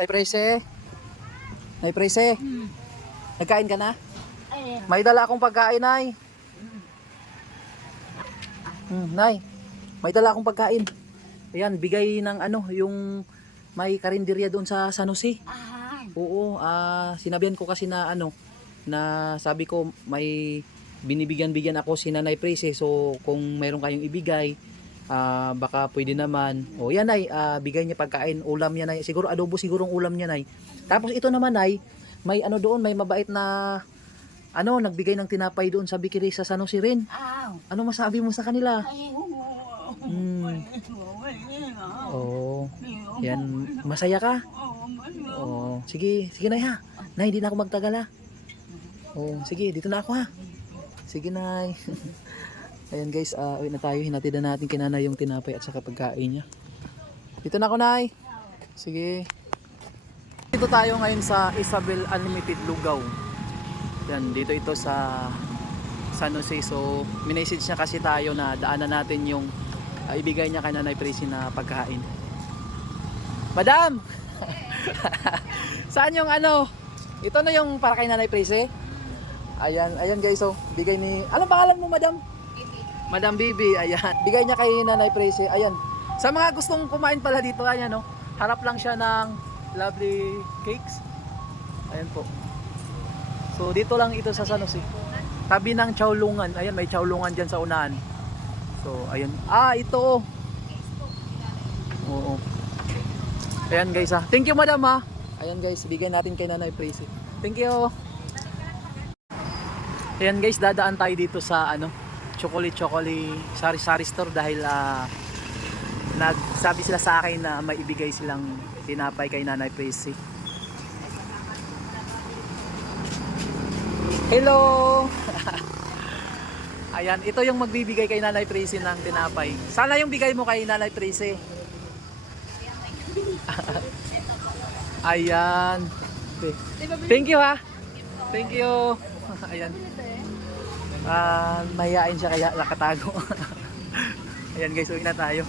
Ay, Prese. Ay, Prese. Nagkain ka na? Ay, May dala akong pagkain, Nay. Nay, may dala akong pagkain. Ayan, bigay ng ano, yung may karinderya doon sa San Jose. Oo, sinabihan ko kasi na ano, na sabi ko may binibigyan-bigyan ako si Nanay Prese. So, kung mayroon kayong ibigay, baka pwede naman. O yan, Nay, bigay niya pagkain, ulam niya, Nay. Siguro adobo sigurong ulam niya, Nay. Tapos ito naman, Nay, may ano doon, may mabait na ano, nagbigay ng tinapay doon sa Bikiri sa San Jose rin. Ano masabi mo sa kanila? Oo. Yan, masaya ka? Oo. Sige, sige, Nay, ha. Nay, di na ako magtagal, ha. Oo, sige, dito na ako, ha. Sige, Nay. Ayan, guys, uwi na tayo. Hinatid na natin kay Nanay yung tinapay at saka pagkain niya. Dito na ako, Nay. Sige. Dito tayo ngayon sa Isabel Unlimited Lugaw. Yan, dito ito sa San Jose. So, minessage niya kasi tayo na daanan natin yung ibigay niya kay Nanay Presi na pagkain. Madam! Saan yung ano? Ito na yung para kay Nanay Presi. Ayan, ayan guys, so bigay ni... Anong pangalan mo, Madam? Madam Bibi, ayan. Bigay niya kay Nanay Presi. Ayan. Sa mga gustong kumain pala dito, ayan, no? Harap lang siya ng Lovely Cakes. Ayan po. So dito lang ito sa San Jose. Tabi ng Chowlungan. Ayan, may Chowlungan dyan sa unahan. So ayan. Ito. Oo. Ayan guys, ha. Thank you, Madam, ha. Ayan guys, bigyan natin kay Nanay Presi. Thank you. Ayan guys, dadaan tayo dito sa ano, Chocolate Sari-Sari Store dahil nagsabi sila sa akin na may ibigay silang tinapay kay Nanay Presi. Hello! Ayan, ito yung magbibigay kay Nanay Presi ng tinapay. Sana yung bigay mo kay Nanay Presi. Ayan. Thank you, ha. Thank you. Ayan. Mahihain siya kaya nakatago. Ayan guys, uwi na tayo.